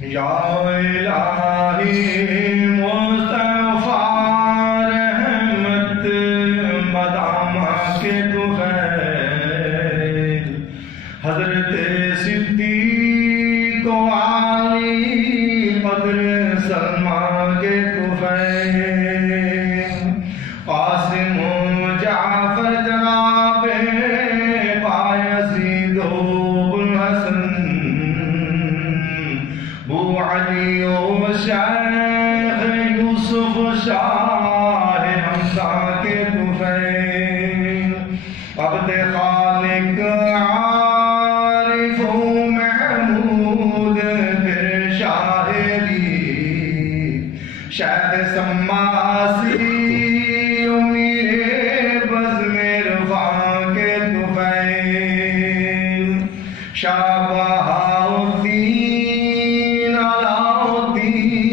یا الہی مصطفیٰ رحمت مدامہ کے تو خیر، حضرت صدیق و علی قدر سلمہ کے تو خیر، قاسم و جعفر جناب بایزید و ابوالحسن، بو علی و شیخ یوسف شاہ حمزہ کے تو خیر، عبد خالق عارف و محمود پھر شاہ علی، شیخ سماسی و میر بزم رفاع کے تو خیر، شاہ بہاؤالدین علاؤالدین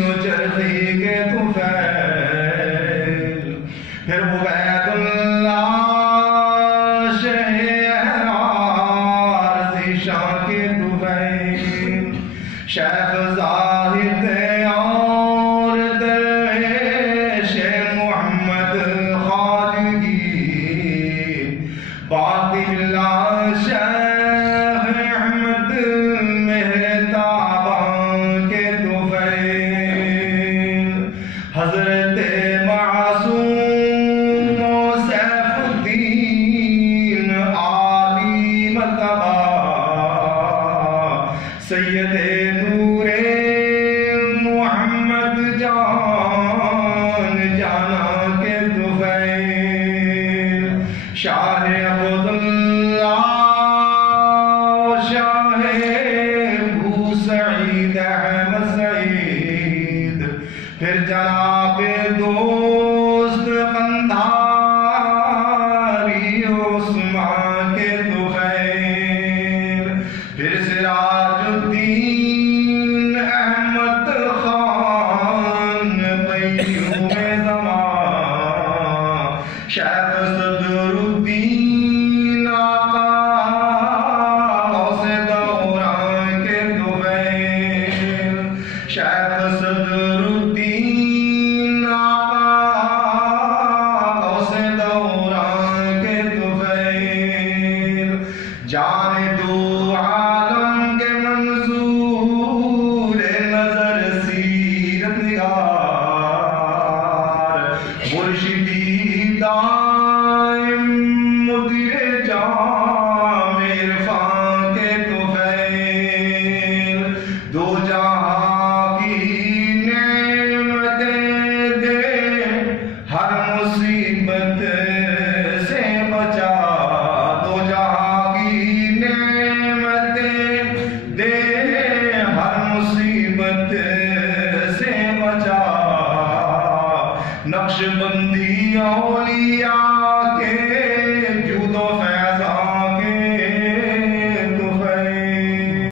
و چرخی کے تو خیر، پھر عبید اللہ شہرار ذیشاں کے تو خیر، شیخ زاہد اور درویش محمد خواجگی، باقی اللہ شیخ احمد مہتاب کے تو خیر، حضرت معصوم و سیف الدین عالی مرتبہ، سید نور محمد جان جانا کے تو خیر، شاہ عبداللہ شاہ ابو سعید احمد سعید، پھر جناب دوست قندھاری عثمان کے تو خیر، پھر سراج الدین احمد خان قیوم زمان، شیخ صدر الدین آقا غوث دوران کے تو خیر، شیخ صدر الدین آقا غوث دوران کے تو خیر، جان دو عالم کے منظور نظر سیرت نگار، مرشدی دائم مدیر جام عرفان کے تو خیر، دو جہاں کی نعمتیں دے ہر مصیبت سے بچا، دو جہاں کی نعمتیں دے ہر مصیبت سے بچا، نقش بندی اولیاء کے جود و فیضان